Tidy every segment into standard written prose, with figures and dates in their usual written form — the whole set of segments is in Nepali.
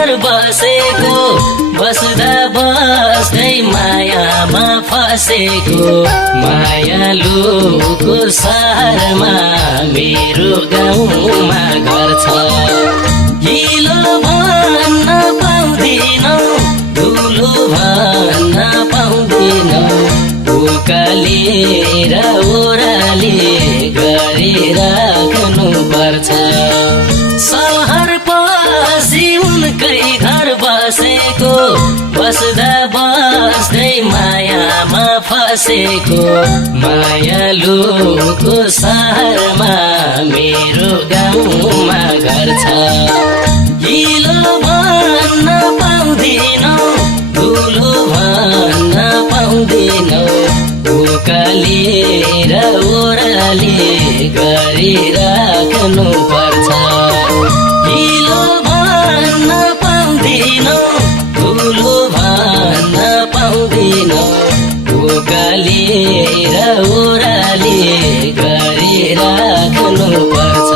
घर बसेको बस्दा बस्दै मायामा फसेको मायालुको सहरमा मेरो गाउँमा घर छ हिलो भन्न पाउँदिनौ धुलो भन्न पाउँदिनौ उकालेर ओराले गरिराख्नु पर्छ सहर पछि उनकै घर बसेको बस्दा बस्दै मायामा फसेको मायालुको सहरमा मेरो गाउँमा घर छ हिलो भन्न पाउँदिनौ धुलो भन्न पाउँदिनौ उकालेर ओराले गरिराख्नु पर्छ हिलो भन्न पाउँदिनौ धुलो भन्न पाउँदिनौ उकालेर ओराले गरिराख्नु पर्छ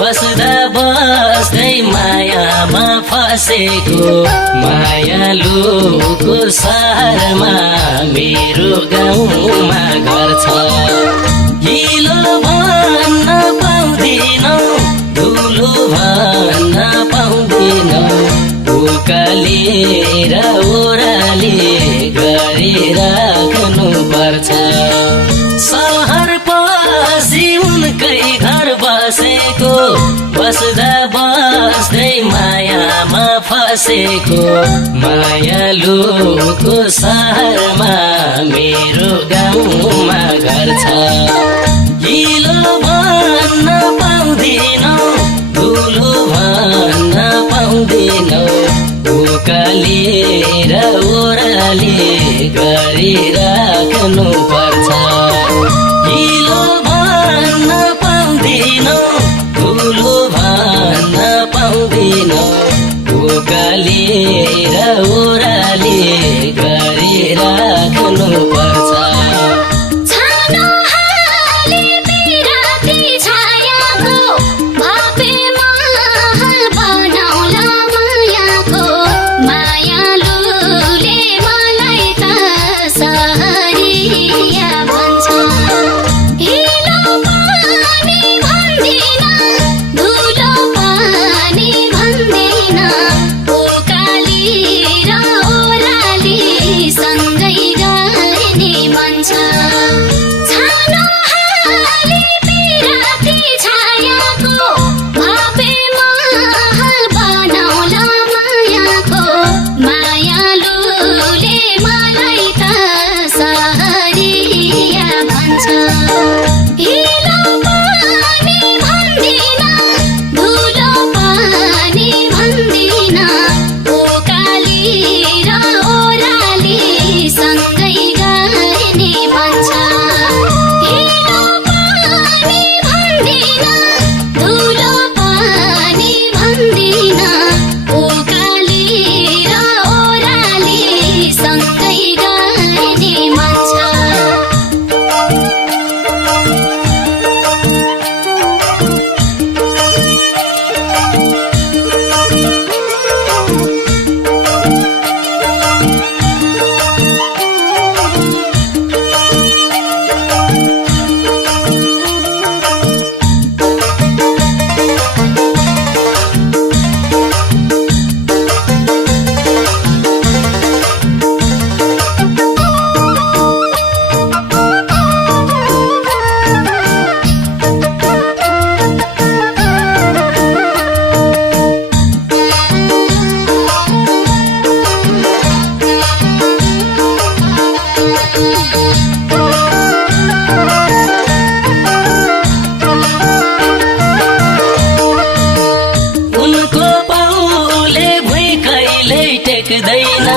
बस्दा बस्दै मायामा फसेको मायालुको सहरमा मेरो गाउँमा घर छ हिलो भन्न पाउँदिनौ धुलो भन्न पाउँदिनौ उकालेर ओराले गरिराख्नु पर्छ सहर पछि उनकै घर बसेको बस्दा बस्दै मायामा फसेको मायालुको सहरमा मेरो गाउँमा घर छ हिलो भन्न पाउँदिनौ धुलो भन्न पाउँदिनौ उकालेर ओराले गरिराख्नु पर्छ हिलो भन्न पाउँदिनौ धुलो भन्न पाउँदिनौ उकालेर ओराले गरिराख्नु पर्छ मायालुले मलाई सँगै गर्ने मन छ छानो हाली पिराती छायाको भापे महल बनाउला मायाको मायालुले मलाई त सहरिया भन्छ हिलो पानी भन्दिन धुलो पानी भन्दिन ओकाली र ओराली सँगै गर्ने मन छ हिलो पानी भन्दिन धुलो पानी भन्दिन ओकाली र ओराली सँगै गर्ने मन छ उनको पाउले भुइँ कहिल्यै टेक्दैन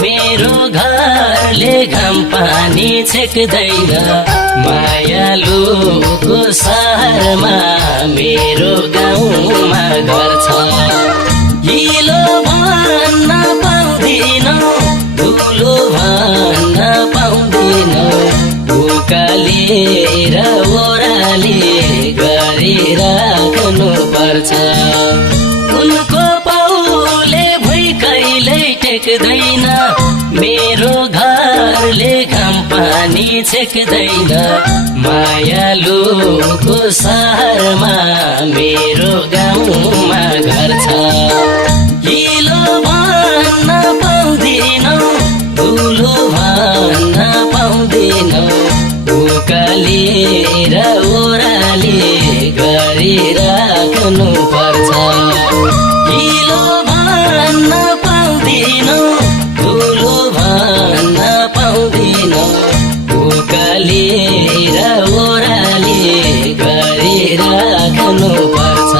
मेरो घरले घाम पानी छेक्दैन मायालुको सहरमा मेरो गाउँमा घर छ हिलो भन्न पाउँदिन धुलो भन्न पाउँदिन उकाली र ओराली गरिराख्नु पर्छ उनको पाउले भुइँ कहिल्यै टेक्दैन मेरो घरले घाम पानी छेक्दैन मायालुको सहरमा मेरो गाउँमा घर छ हिलो भन्न पाउँदिन धुलो भन्न पाउँदिन उकाली र ओराली गरिराख्नु पर्छ हिलो भन्न पाउँदिन धुलो भन्न पाउँदिन उकाली र ओराली गरिराख्नु पर्छ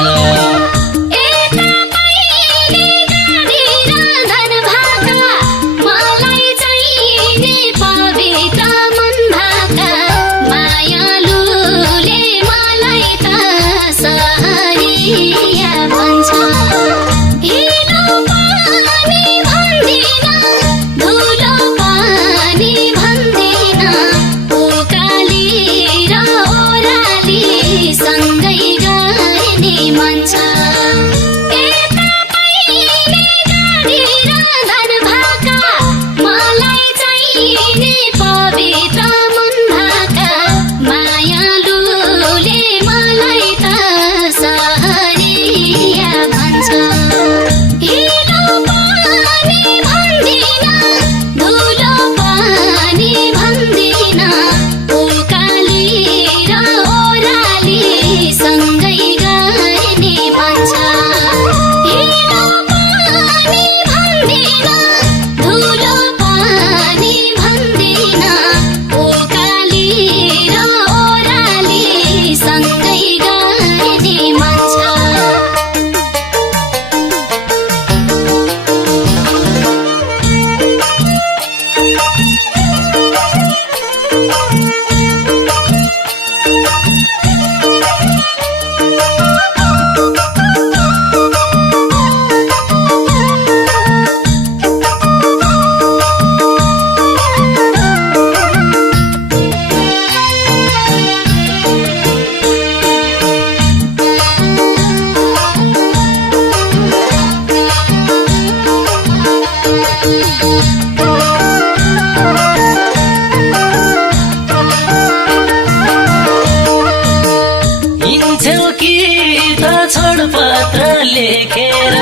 छोडपत्र लेखेर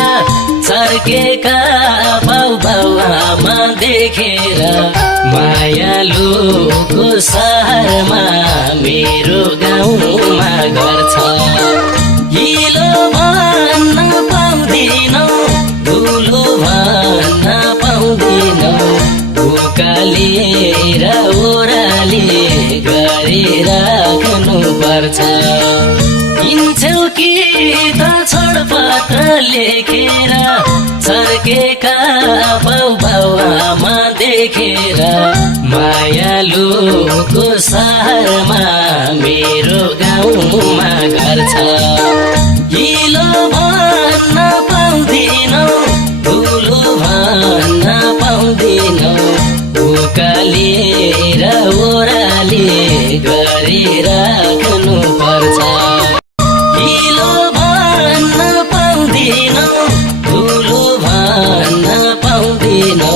छर्केका भाउ भाउ आमा देखेर मायालुको सहरमा मेरो गाउँमा घर छ। हिलो भन्न पाउँदिनौ धुलो भन्न पाउँदिनौ उकालेर ओह्राली गरिराख्नु पर्छ। हिँड्छौ कि त छोडपत्र लेखेर छर्केका बाउ आमा देखेर मायालुको सहरमा मेरो गाउँमा घर छ। हिलो भन्न पाउँदिनौ धुलो भन्न पाउँदिनौ उकालेर ओह्राली गरिराख्नु पर्छ। हिलो भन्न पाउँदिनौ धुलो भन्न पाउँदिनौ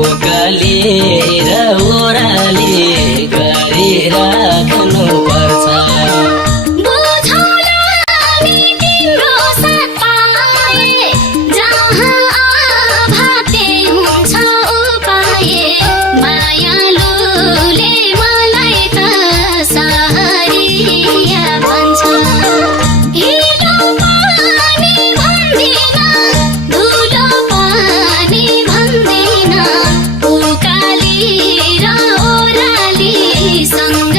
उकालेर ओह्राली गरिराख्नु पर्छ। बुझौला नि तिम्रो साथ पाए जहाँ आभाते हुन्छ उपाय मायालुले मलाई त सहरिया भन्छ। हिलो पानी भन्दिन धुलो पानी भन्दिन उकालेर ओह्राली सँग